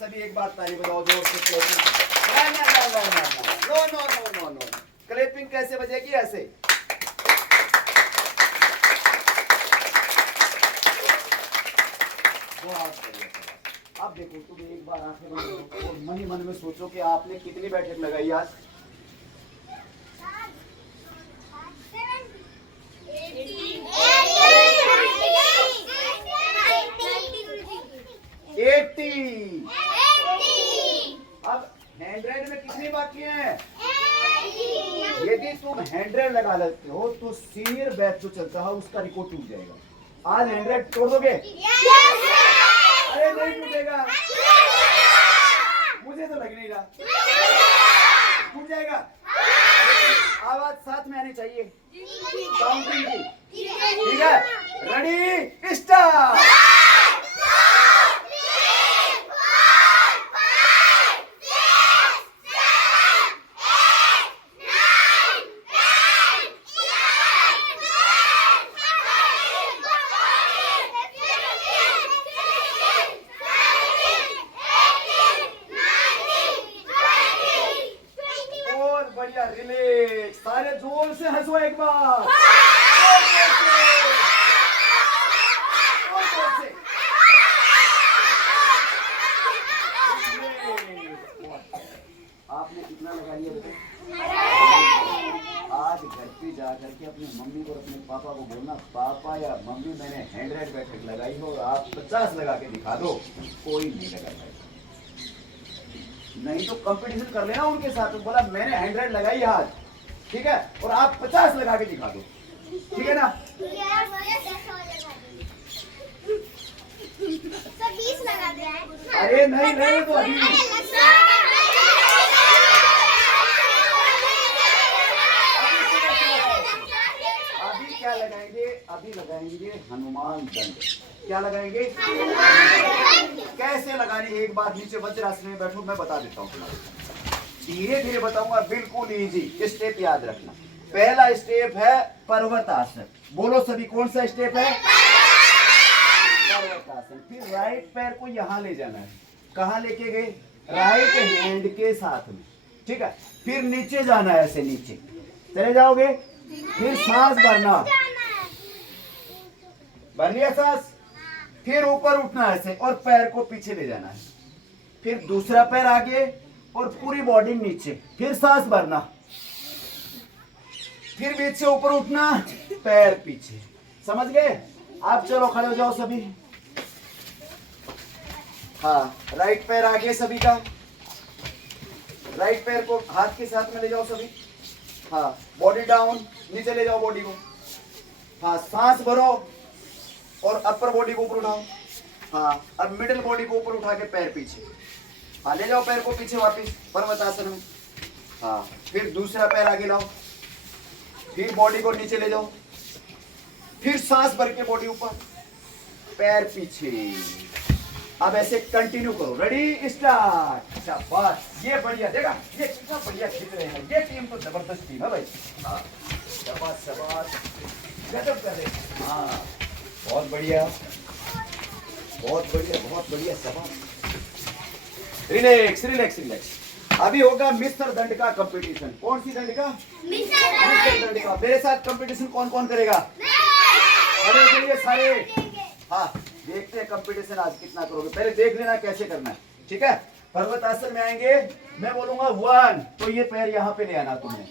सभी एक बार ताली बजाओ जोर से clapping. No no no no no, clapping कैसे बजेगी? ऐसे। बहुत बढ़िया। अब देखो तुम एक बार आंखें बंद करो और मन ही मन में सोचो कि आपने कितनी बैठक लगाई आज? 80। अब 100 में कितनी बाकी हैं? यदि तुम 100 लगा लेते हो तो सीनियर बैच जो चलता है उसका रिकॉर्ड टूट जाएगा। आज 100 तोड़ दोगे? अरे नहीं टूटेगा, मुझे तो लग नहीं रहा टूट जाएगा। आवाज साथ में आनी चाहिए काउंटिंग की, ठीक है? Ready start. रिलैक्स, सारे जोर से हंसो एक बार। आपने कितना लगा लिया बेटा? आज घर पे जाकर के अपनी मम्मी को और अपने पापा को बोलना, पापा या मम्मी मैंने 100 बैठक लगाई हो और आप 50 लगा के दिखा दो। कोई नहीं लगा पाएगा, नहीं तो कंपटीशन कर लेना उनके साथ। बोला मैंने 100 लगाई आज, ठीक है, और आप 50 लगा के दिखा दो, ठीक है ना? 20 लगा दे। अरे नहीं नहीं, तो अभी क्या लगाएंगे? अभी लगाएंगे हनुमान दंड। क्या लगाएंगे? कैसे लगानी? एक बार नीचे वज्रासन में बैठो, मैं बता देता हूँ तुम्हारे। धीरे धीरे बताऊंगा, बिल्कुल इजी। स्टेप याद रखना। पहला स्टेप है पर्वतासन। बोलो सभी, कौन सा स्टेप है? पर्वतासन। फिर राइट पैर को यहाँ ले जाना है। कहाँ लेके गए? राइट हैंड के साथ में, ठीक है? फिर नीचे जाना है, ऐसे नीचे चले जाओगे। फिर सांस भरना, भर लिया सांस। फिर ऊपर उठना ऐसे और पैर को पीछे ले जाना है। फिर दूसरा पैर आगे और पूरी बॉडी नीचे। फिर सांस भरना, फिर बीच से ऊपर उठना, पैर पीछे। समझ गए? आप चलो खड़े हो जाओ सभी। हाँ, राइट पैर आगे सभी का। राइट पैर को हाथ के साथ में ले जाओ सभी। हाँ, बॉडी डाउन, नीचे ले जाओ बॉडी को। हाँ, सांस भरो और अपर बॉडी को ऊपर उठाओ। हाँ, अब मिडिल बॉडी को ऊपर उठा के पैर पीछे। हाँ, ले जाओ पैर को पीछे वापस पर्वतासन में। हाँ, फिर दूसरा पैर आगे लाओ। फिर बॉडी को नीचे ले जाओ। फिर सांस भर के बॉडी ऊपर, पैर पीछे। अब ऐसे कंटिन्यू करो। Ready start. शाबाश, ये बढ़िया। देखा ये कितना बढ़िया खींच रहे हैं। ये टीम तो जबरदस्त टीम है भाई। हाँ, शाबाश शाबाश, गजब कर रहे हैं। हाँ, बहुत बढ़िया बहुत बढ़िया बहुत बढ़िया, शाबाश। Relax relax relax. अभी होगा मिस्टर दंड का कंपटीशन। कौन सी दंड का? मिस्टर दंड का। मेरे साथ कंपटीशन कौन कौन करेगा? अरे चलिए सारे। हाँ, देखते हैं कंपटीशन आज कितना करोगे। पहले देख लेना कैसे करना है, ठीक है? पर्वतासन में आएंगे, मैं बोलूंगा 1 तो ये पैर यहाँ पे ले आना। तुम्हें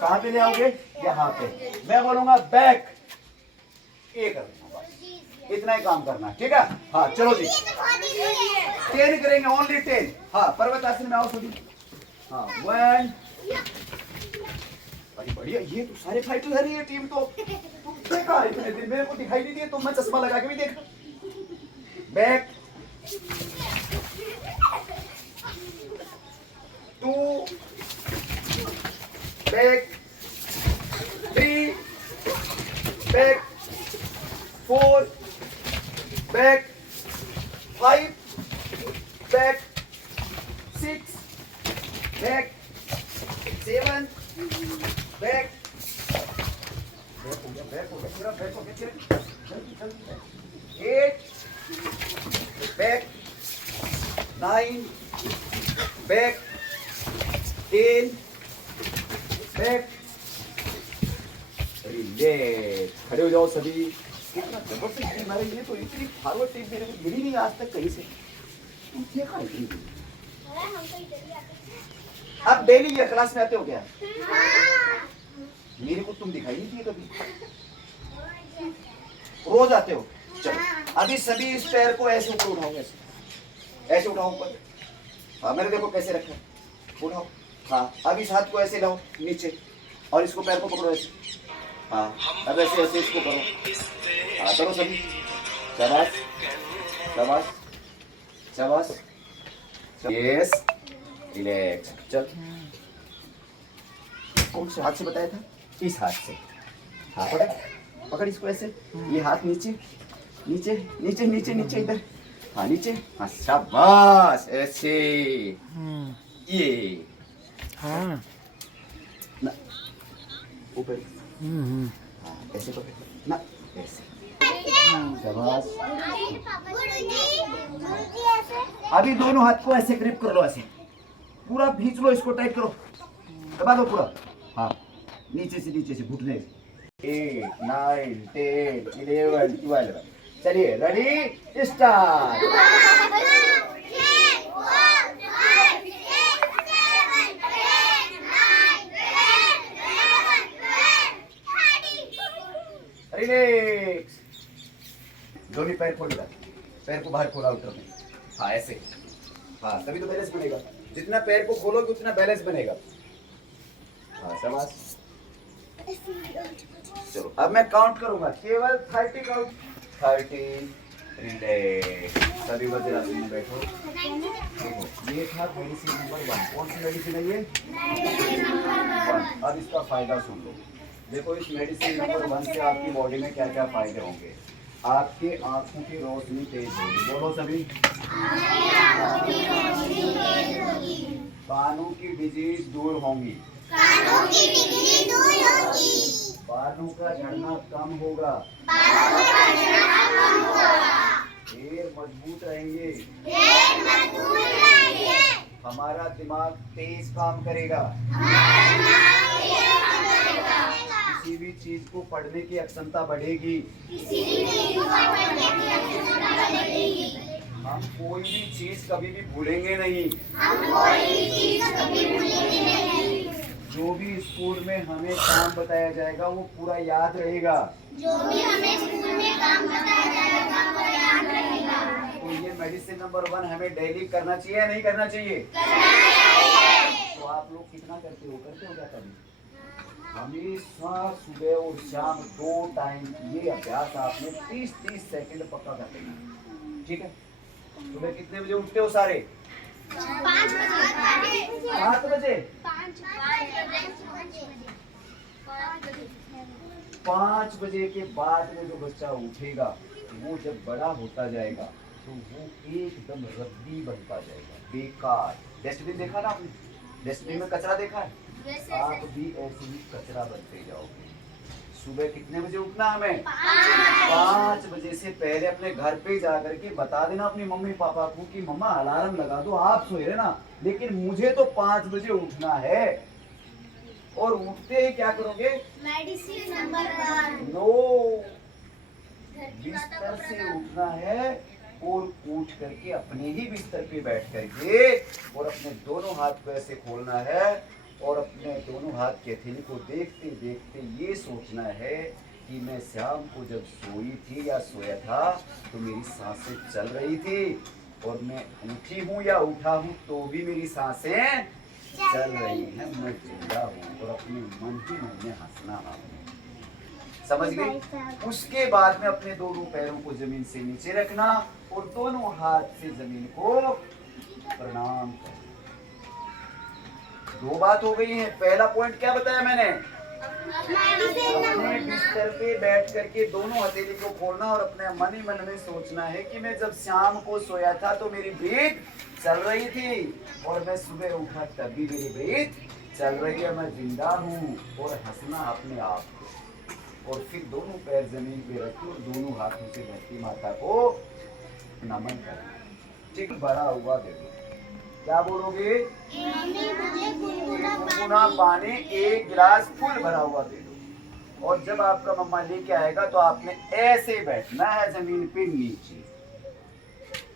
कहाँ पे ले आओगे? यहाँ पे। मैं बोलूंगा बैक, ये करना, इतना ही काम करना, ठीक है? हाँ चलो जी, 10 करेंगे, ओनली 10। हाँ, पर्वतासन में आओ सभी। हाँ, 1। अरे बढ़िया, ये तो सारे फाइटर है। ये टीम तो तुम देखा इतने दिन, मेरे को दिखाई नहीं दिए, तो मैं चश्मा लगा के भी देखा। Back, 2, back, 3, back, 4, back, 5, back, 6, back, 7, back, back हो गया, 8, बैक, 9, बैक, 10, बैक, रिलैक्स। खड़े हो जाओ सभी। कितना जबरदस्त टीम है ये, तो इतनी फॉरवर्ड टीम मेरे को मिली नहीं आज तक कहीं से। तुम देखा इतनी? अरे हम तो इधर ही आते हैं। आप डेली ये क्लास में आते हो क्या? हाँ। मेरे को तुम दिखाई नहीं दिए कभी। रोज आते हो? चलो अभी सभी इस पैर को ऐसे ऊपर उठाओ, ऐसे उठाओ ऊपर। हाँ मेरे देखो कैसे रखा है, उठाओ। हाँ अब इस हाथ को ऐसे लाओ नीचे और इसको पैर को पकड़ो ऐसे। हाँ अब ऐसे ऐसे इसको करो। हाँ करो सभी। शाबाश शाबाश शाबाश। Yes relax. चल कौन से हाथ से बताया था? इस हाथ से। हाँ पकड़ पकड़ इसको ऐसे। ये हाथ नीचे नीचे नीचे नीचे नीचे इधर। हाँ नीचे। हाँ शाबाश ऐसे। ये हाँ ना ऊपर। हाँ ऐसे पकड़ ना ऐसे। शाबाश। गुरुजी ऐसे। अभी दोनों हाथ को ऐसे ग्रिप कर लो, ऐसे पूरा खींच लो, इसको टाइट करो, दबा दो पूरा। हाँ नीचे से घुटने से। 8, 9, 10, 11, 12। चलिए रेडी स्टार्ट। रिलैक्स। दोनों पैर खोलेगा, पैर को बाहर खोला उल्टा में। हाँ ऐसे। हाँ तभी तो बैलेंस बनेगा। जितना पैर को खोलोगे उतना बैलेंस बनेगा। हाँ शाबाश। चलो अब मैं काउंट करूंगा, केवल 30 काउंट। 30। रिलैक्स। सभी वज्रासन में बैठो। देखो ये था मेडिसिन नंबर 1। कौन सी मेडिसिन है ये? 1। अब इसका फायदा सुन लो। देखो इस मेडिसिन नंबर 1 से आपकी बॉडी में क्या क्या फायदे होंगे। आपके आंखों की रोशनी तेज होगी। बोलो सभी। कानों की डिजीज दूर होंगी। बालों का झड़ना कम होगा। पैर मजबूत रहेंगे। हमारा दिमाग तेज काम करेगा। किसी भी चीज को पढ़ने की क्षमता बढ़ेगी। हम कोई भी चीज कभी भी भूलेंगे नहीं। जो भी स्कूल में हमें काम बताया जाएगा वो पूरा याद रहेगा। तो ये मेडिसिन नंबर 1 हमें डेली करना चाहिए या नहीं करना चाहिए? तो आप लोग कितना करते हो क्या कभी? हमेशा सुबह और शाम 2 टाइम ये अभ्यास आपने 30-30 सेकंड पक्का कर लेना। ठीक है? सुबह कितने बजे उठते हो सारे? 7 बजे। 5 बजे के बाद में जो बच्चा उठेगा वो जब बड़ा होता जाएगा तो वो एकदम रद्दी बनता जाएगा, बेकार। डस्टबिन देखा ना आपने? डस्टबिन में कचरा देखा है? आप भी ऐसे ही कचरा बनते जाओगे। सुबह कितने बजे उठना हमें? 5 बजे से पहले अपने घर पे जाकर के बता देना अपनी मम्मी पापा को कि मम्मा अलार्म लगा दो, आप सोए रहे ना, लेकिन मुझे तो 5 बजे उठना है। और उठते ही क्या करोगे? Medicine number 1। नो, बिस्तर से उठना है और उठ करके अपने ही बिस्तर पे बैठ करके और अपने दोनों हाथ को ऐसे खोलना है और अपने दोनों हाथ की हथेली को देखते देखते ये सोचना है कि मैं शाम को जब सोई थी या सोया था तो मेरी सांसें चल रही थी और मैं उठी हूँ या उठा हूँ तो भी मेरी सांसें चल रही हैं, मैं जिंदा हूँ। और अपने मन ही मन में हंसना आपने। समझ गए? उसके बाद में अपने दोनों पैरों को जमीन से नीचे रखना और दोनों हाथ से जमीन को प्रणाम करना। 2 बात हो गई है। पहला पॉइंट क्या बताया मैंने? अपने बिस्तर पे बैठ करके दोनों हथेली को खोलना और अपने मन ही मन में सोचना है कि मैं जब शाम को सोया था तो मेरी ब्रीथ चल रही थी और मैं सुबह उठा तब भी मेरी ब्रीथ चल रही है, मैं जिंदा हूँ। और हंसना अपने आप को। और फिर दोनों पैर जमीन पे रखो और दोनों हाथों से धरती माता को नमन करना। ठीक, भरा हुआ दे दो। क्या बोलोगे? मम्मी मुझे गुनगुना पानी 1 गिलास फुल भरा हुआ दे दो। और जब आपका मम्मा लेके आएगा तो आपने ऐसे बैठना है जमीन पे नीचे,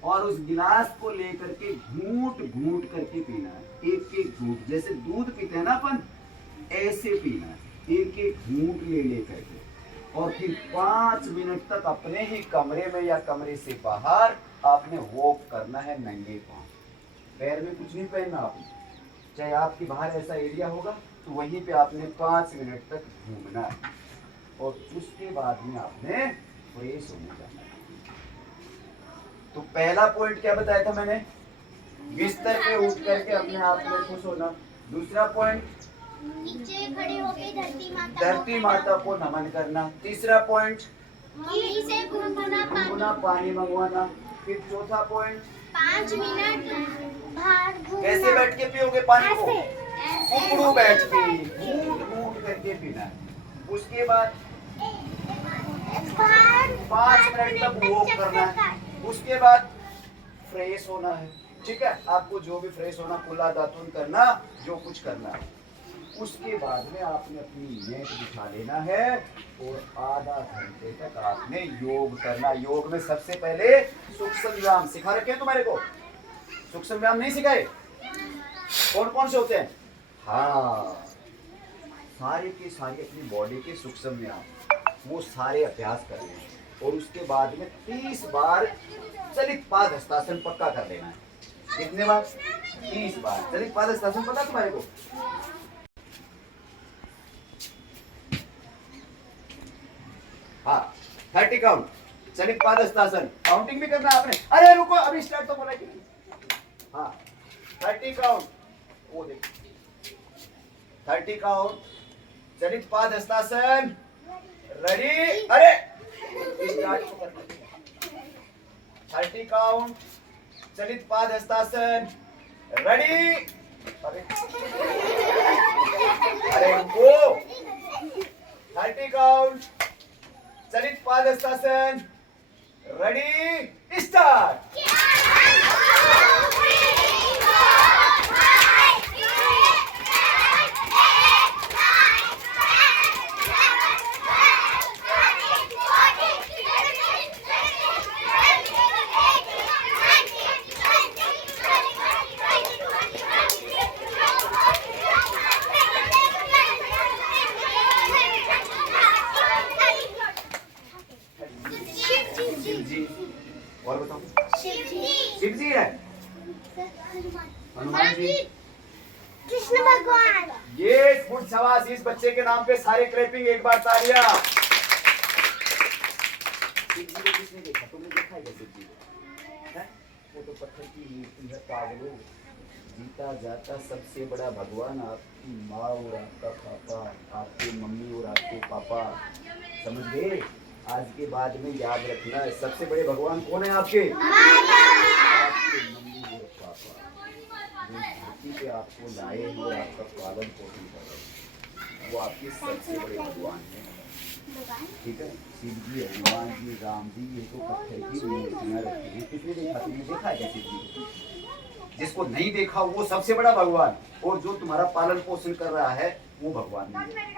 और उस गिलास को लेकर के घूंट घूंट करके पीना है। एक एक घूंट, जैसे दूध पीते हैं ना अपन, ऐसे पीना है, एक एक घूंट ले ले करके। और फिर 5 मिनट तक अपने ही कमरे में या कमरे से बाहर आपने वॉक करना है नंगे पांव। पैर में कुछ नहीं पहनना आपने, चाहे आपके बाहर ऐसा एरिया होगा तो वहीं पे आपने 5 मिनट तक घूमना है। और उसके बाद में आपने फ्रेश होने जाना है। तो पहला पॉइंट क्या बताया था मैंने? बिस्तर पे उठ करके अपने आप में खुश होना। दूसरा पॉइंट, नीचे खड़े होकर धरती माता को नमन करना। तीसरा पॉइंट, मम्मी से गुनगुना पानी मंगवाना। फिर चौथा पॉइंट, 5 मिनट बाहर घूमना। कैसे बैठ के पियोगे पानी को? ऐसे। उकड़ू बैठ के घूंट घूंट करके पीना है। उसके बाद बाहर 5 मिनट तक वॉक करना है। उसके बाद फ्रेश होना है। ठीक है, आपको जो भी फ्रेश होना, कुल्ला दातुन करना, जो कुछ करना है। उसके बाद में आपने अपनी नेट बिछा लेना है और आधा घंटे तक आपने योग करना। योग में सबसे पहले सूक्ष्म व्यायाम सिखा रखे हैं तुम्हारे को? सूक्ष्म व्यायाम नहीं सिखाए? कौन कौन से होते हैं? हाँ, सारे के सारे अपनी बॉडी के सूक्ष्म व्यायाम वो सारे अभ्यास कर लेना। और उसके बाद में 30 बार चलित पाद हस्तासन पक्का कर लेना है। कितने बार? 30 बार। चलित पाद हस्तासन पता तुम्हारे को? हाँ, 30 काउंट चलित पाद हस्तासन। काउंटिंग भी करना आपने। अरे रुको, अभी स्टार्ट तो बोला कि नहीं। हाँ, 30 काउंट, वो देखो 30 काउंट चलित पाद हस्तासन। रेडी? अरे स्टार्ट तो करना। 30 काउंट चलित पाद हस्तासन। रेडी? अरे रुको। 30 काउंट चलित पाद हस्तासन। रेडी? स्टार्ट। शिव जी, और बताओ? शिव जी है, हनुमान जी, कृष्ण भगवान। ये फुट शाबाश। इस बच्चे के नाम पे सारे क्लैपिंग, एक बार तालियां। शिव जी को किसने देखा? तुमने देखा है क्या शिव जी को? हैं? वो तो पत्थर की मूर्ति है पागलों। जीता जाता सबसे बड़ा भगवान आपकी माँ और आपका पापा, आपकी मम्मी और आपके पापा। समझ गए? आज के बाद में याद रखना है, सबसे बड़े भगवान कौन है आपके? आपके मम्मी और पापा, जो धरती पे आपको लाए और आपका पालन पोषण कर रहे हैं, वो आपके सबसे बड़े भगवान हैं। ठीक है, शिव जी, हनुमान जी, राम जी, ये तो पत्थर की मूर्तियां रखी हैं। किसने देखा? तुमने देखा है क्या शिव जी को? जिसको नहीं देखा वो सबसे बड़ा भगवान, और जो तुम्हारा पालन पोषण कर रहा है वो भगवान नहीं है।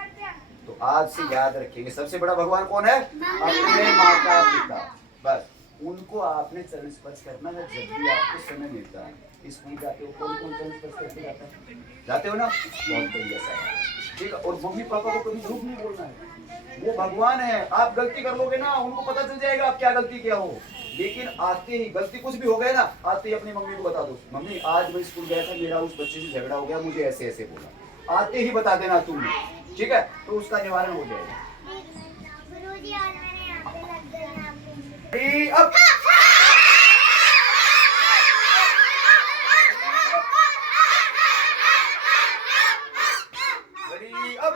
तो आज से याद रखेंगे, सबसे बड़ा भगवान कौन है? अपने माता पिता। बस उनको आपने चरण स्पर्श करना है जब भी आपको समय मिलता है। स्कूल जाते हो, कौन कौन चरण स्पर्श करके जाता है? जाते हो ना? बहुत बढ़िया सर। ठीक है, और मम्मी पापा को कभी झूठ नहीं बोलना है। वो भगवान है। आप गलती कर लोगे ना, उनको पता चल जाएगा आप क्या गलती किया हो। लेकिन आते ही गलती कुछ भी हो गया ना, आते ही अपनी मम्मी को बता दो, मम्मी आज मैं स्कूल गया था, मेरा उस बच्चे से झगड़ा हो गया, मुझे ऐसे ऐसे बोला। आते ही बता देना तुम, ठीक है? तो उसका निवारण हो जाएगा। गुरुजी आज मैंने यहाँ पे लग गई आपको। अब ready, up।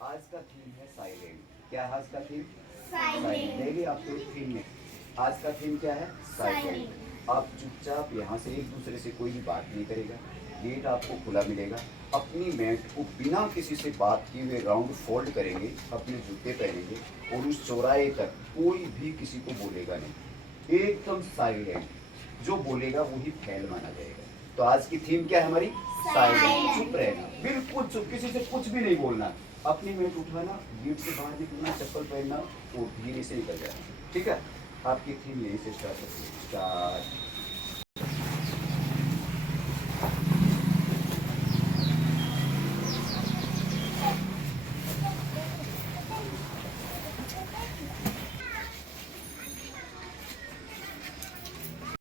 आज का थीम है साइलेंट। क्या है आज का थीम? साइलेंट। देखिए आपको थीम में आज का थीम क्या है? साइलेंट। आप चुपचाप यहाँ से एक दूसरे से कोई भी बात नहीं करेगा, गेट आपको खुला मिलेगा। अपनी मैट को बिना किसी से बात किए हुए राउंड फोल्ड करेंगे, अपने जूते पहनेंगे और उस चौराहे तक कोई भी किसी को बोलेगा नहीं, एकदम साइलेंट। जो बोलेगा वही फैल माना जाएगा। तो आज की थीम क्या है हमारी? साइलेंट। चुप रहना, बिल्कुल चुप, किसी से कुछ भी नहीं बोलना। अपनी मैट उठाना, गेट से बाहर निकलना, चप्पल पहनना और धीरे से निकल जाना। ठीक है, आपकी थीम यहीं से स्टार्ट होती है। स्टार्ट।